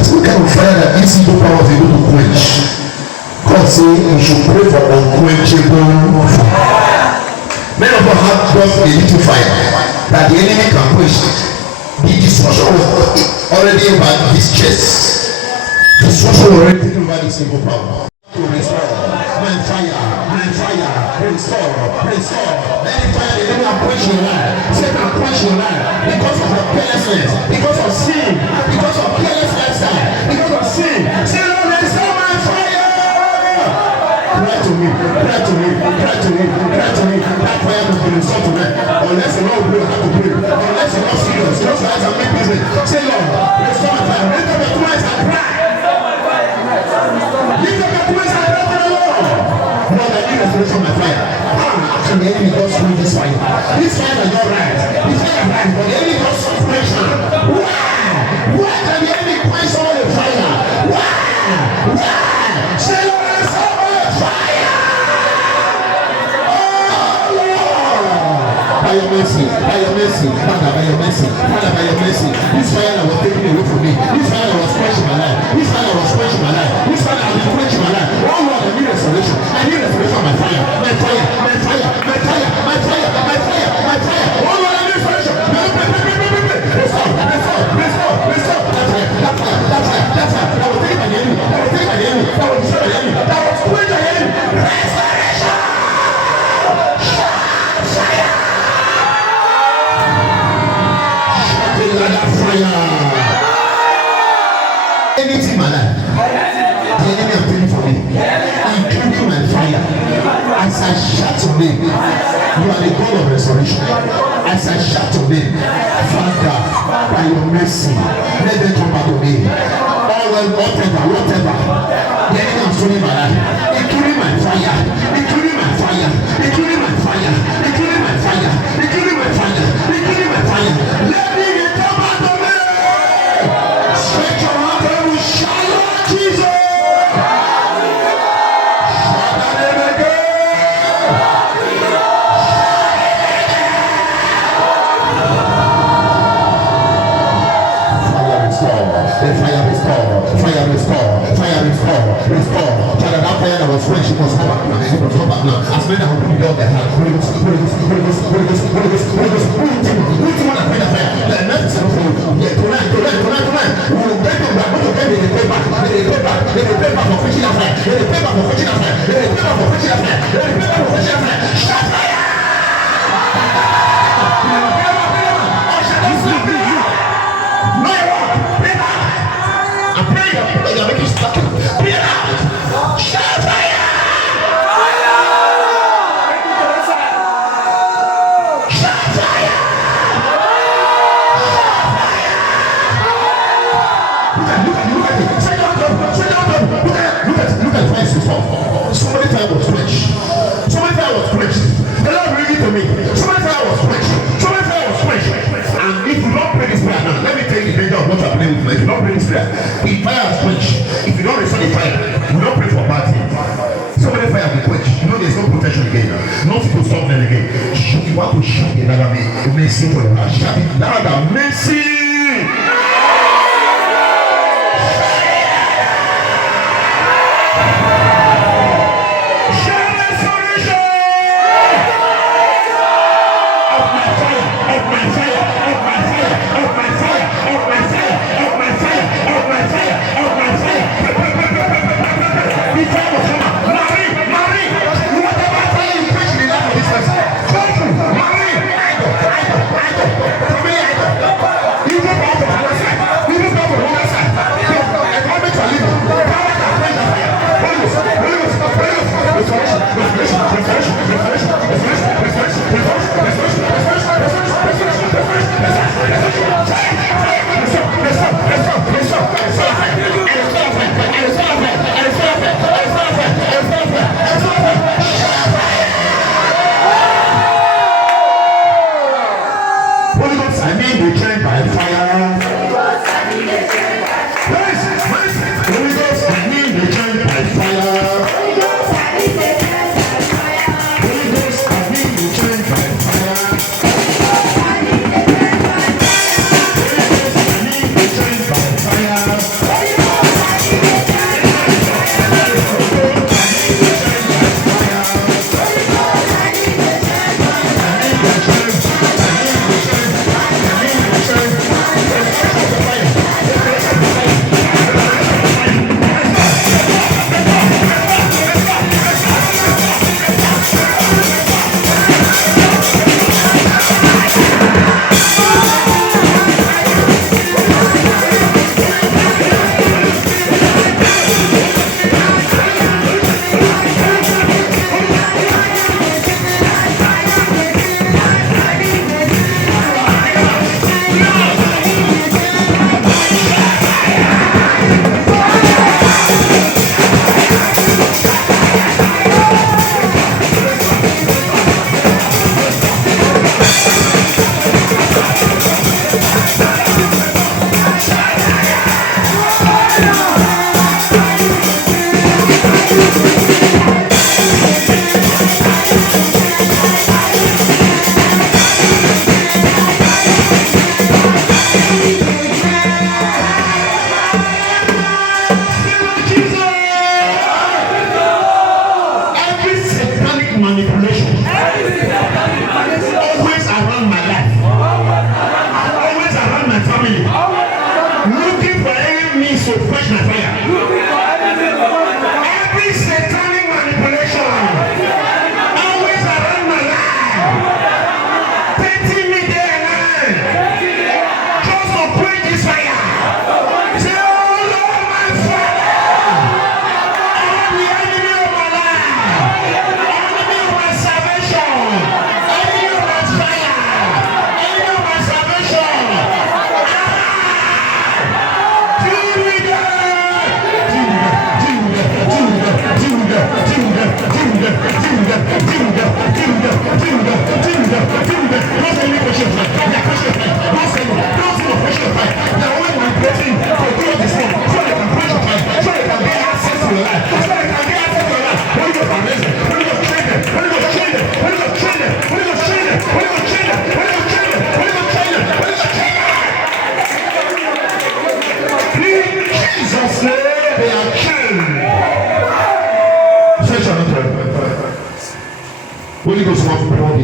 It's what kind of fire that this evil power was able to quench. God say you should pray for unquenchable fire. Many of us have just a little fire that the enemy can quench. The destruction was already over his chest. The destruction was already taken over this evil power. To restore my fire, restore. Any fire the enemy will quench your life. Satan will quench your life because of your carelessness, because of sin, because of careless lifestyle, because of sin. Say, Lord, restore my fire. Cry to me. That fire must be restored tonight. Unless you know how to pray, unless you're not serious, just as I make business. Say, Lord, restore my fire. Lift up your two hands and cry. Lift up your two hands and cry to the Lord. Lord, I need restoration of my fire. How can the enemy just quench this fire? This fire is not right. This fire is right, but the enemy just quench it. Why can the enemy quench all the fire? Why? Say, Lord, restore my fire. By your mercy, Father, by your mercy. This fire that was taken away from me, this fire that was quenching my life, this fire that was quenching my life, this fire that was quenching my life. Oh Lord, I need restoration. I need restoration of my fire. Oh Lord, I need restoration. Restore. That fire that was taken by the enemy, that was destroyed by the enemy, that was quenched by the enemy. Restoration. Anything in my life, the enemy are praying for me, including my fire. As I shout to me, you are the God of restoration. As I shout to me, Father, by your mercy, let them come back to me. Whatever, the enemy are storing my life, including my fire. Let me get come back to me. Stretch your hand and we shout, Lord Jesus. Restore. Father, that fire that was quenched, it must come back now. As many that will be on their hands, Holy Ghost. Who want to bring the fire? Let me see tonight. We will break them back. We will break the paper for quenching the fire. Shut fire! You're making stuck. Bring it out. Shout fire! Shout fire! Look at it. Say down. Look at the fire system. So many fire was quenched. The Lord revealed to me. So many fire was quenched. And if you don't pray this prayer now, let me tell you the danger of what you're playing with. If you don't pray this prayer, the fire has quenched. If you don't restore the fire, you don't pray for bad things. So many fire will quench. You know there's no protection again. No people stop them again. You want to shout another mercy for your heart. Shout it louder. Mercy! You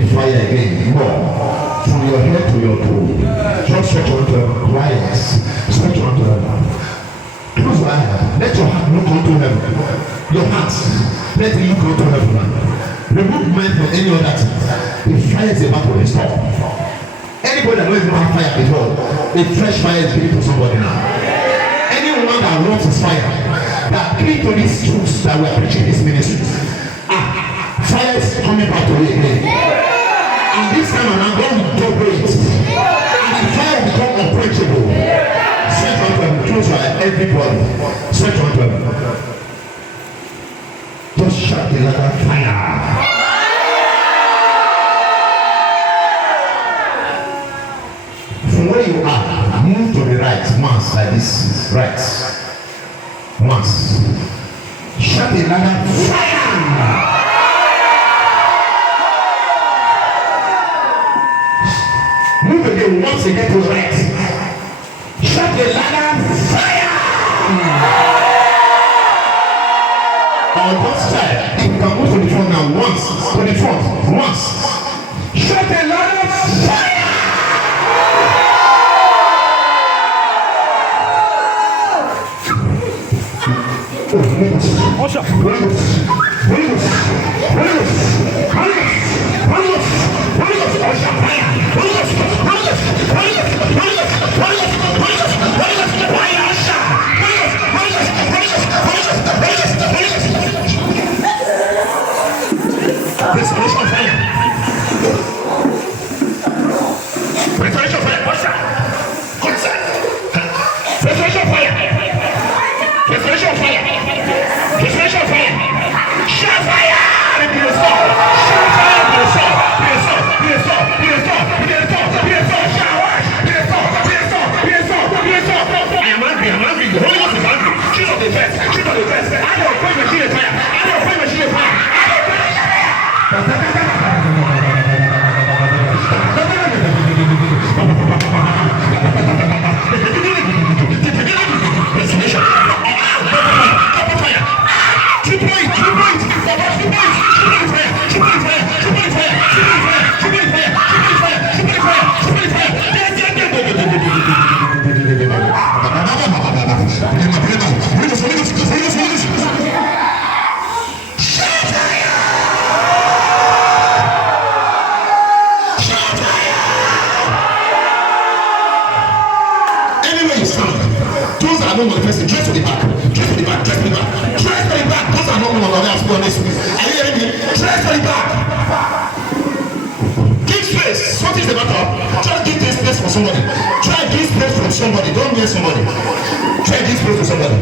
the fire again. More. From your head to your toe. Just stretch onto heaven. Quiet. Stretch onto heaven. Close your eyes. Let your heart look unto heaven. Your heart. Let it look unto heaven. Remove mind from any other thing. The fire is about to restore. Anybody that don't even have fire before, a fresh fire is given to somebody now. Anyone that wants his fire, that cling to these truths that we are preaching in this ministry. Fire is coming back to you again. And this time around, God will double it. And the fire will become unquenchable. Stretch onto heaven. Close your eyes, everybody. Stretch onto heaven. Just shout the ladder fire. From where you are, move to the right once like this. Right. Once. Shout the ladder fire. Move again once again to the right. Shout the ladder fire. Or just try. If you can move to the front now, once. To the front. Once. Shout the ladder fire. Osha. Restoration fire. Restoration fire. Restoration fire. Restoration fire. Restoration fire. Shout fire. Be restored. Shout fire. Be restored. Be restored. Be restored. Be restored. Be restored. Be restored. Shout. Be restored. Be restored. Be restored. Be restored. I am angry. I'm angry. The Holy Ghost is angry. Choose of the best. Choose of the best. I don't pray machine of fire. I don't pray machine of fire. I don't pray machine of fire. Somebody. Try this place from somebody. Don't hear somebody. Try this place from somebody.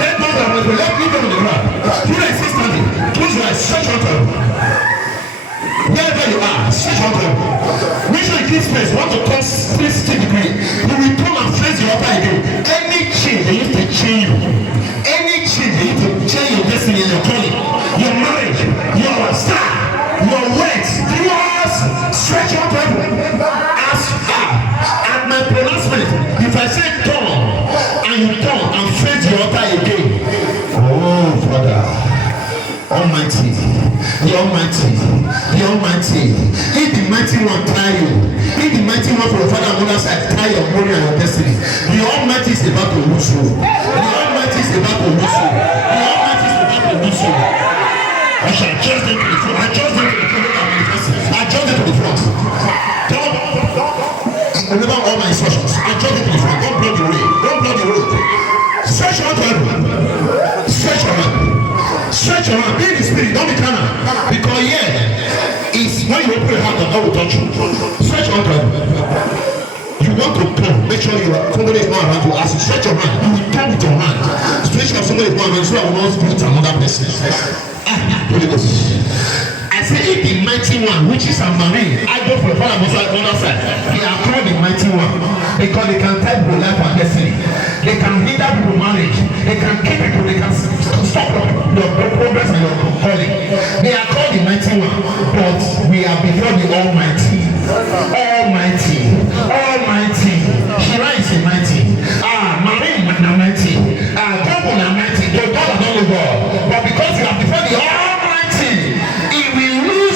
Let go of the let leave them on the ground. You like sit standing. Close your eyes. Stretch your arm. Wherever you are, stretch your arm. Make sure you give space. Want to come 360 degrees. You will come and face the altar again. Any chain they used to chain you. Any chain they used to chain your destiny and your calling. Your marriage. Your star. Your words. Yours. Stretch your arm. At my pronouncement, if I say turn and you turn and face the altar again, oh Father, Almighty, the Almighty, the Almighty, if the mighty one tie you, if the mighty one for your father and mother's side tie your glory and your destiny, the Almighty is about to lose you. The Almighty is about to lose you. The Almighty is about to lose you. I shall adjust them to the front. Adjust them to the front. Adjust them to the front. Remember all my instructions. Adjust them to the front. Don't block the way. Don't block the road. Stretch your hand. Stretch your hand. Stretch your hand. Be in the spirit. Don't be carnal. Because is when you open your heart, God will touch you. Stretch your hand. You want to come. Make sure somebody is not around to ask you. Stretch your hand. You will come with your hand. Stretch your somebody is not around so I will not speak to another person. Holy Ghost. I say if the mighty one, which is a marine, I go for the father on the other side. They are called the mighty one because they can tell people life and destiny. They can hinder people marriage. They can keep people. They can stop your progress and your calling. They are called the mighty one, but we are before the Almighty. Almighty, Almighty. Shira is a mighty. Marine is mighty. Double is mighty. The God of the God. But because you are before the Almighty, it will lose.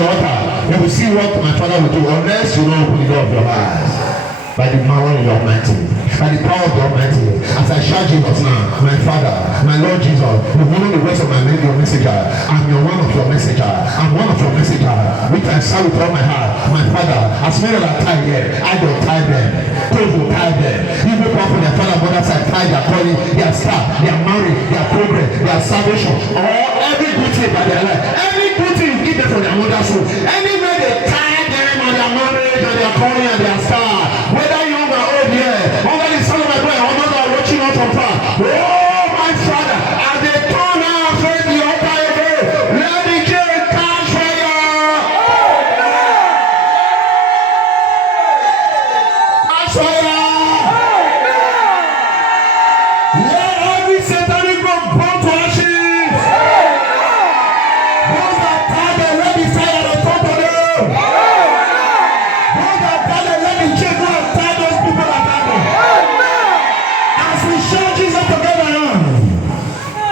your altar, you will see what my Father will do unless you don't open the door of your eyes. By the power of the Almighty, by the power of the Almighty, as I shout Jesus now, my Father, my Lord Jesus, you know the words of my name, your messenger. I'm your one of your messenger. I'm one of your messenger, which I serve with all my heart. My Father, as many that are tied here, I don't tie them. Those who tie them, even people from their father, mother side, tie their calling, their star, their marriage, their progress, their salvation, or every good thing by their life. Any good thing you give them from their mother's womb. Anywhere they tie them on their marriage, on their calling, and their star. Whether young or old, yeah, under the sun of my prayer, or those that are watching out from far. Oh, my Father, as they turn out, face the altar again, let the king catch fire. Catch fire. Let every satanic rock burn to ashes. Those that tie them, let the fire on top of them. Those that tie them, let the king go and tie those people that tie them. As we shout Jesus together now.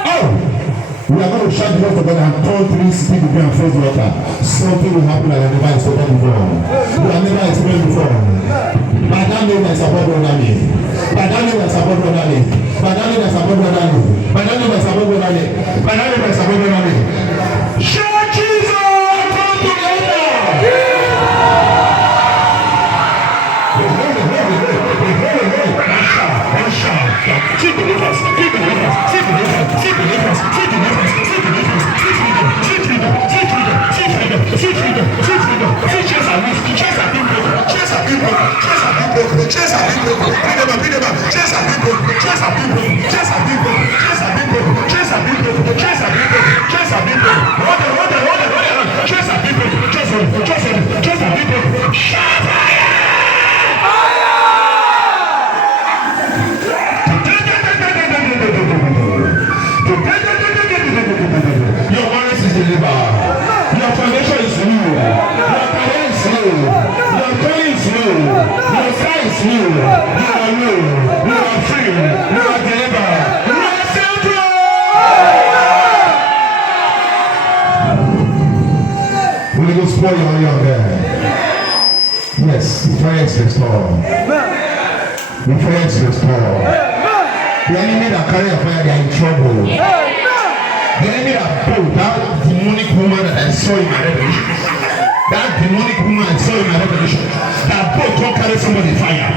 Oh, we are going to shout Jesus together and turn 360 degrees and face the altar. Something will happen that I never expected before. You have never experienced before. By that name that's above brother name. By that name that's above brother name. By that name that's above brother name. By that name that's above brother name. By that name that's above brother name. Shout Jesus! Come to the altar! Your marriage is delivered. Your foundation is new. Your career is new. Your calling is new. Your sky is new. You are new. You are free. You are delivered. You are set free. Holy Ghost, pour your oil on there. Yes, the fire is restored. The fire is restored. The enemy that carry a fire, they are in trouble. The enemy that pulled that demonic woman that I saw in my revelation. That demonic woman I saw in my revelation. That boat don't carry somebody fire.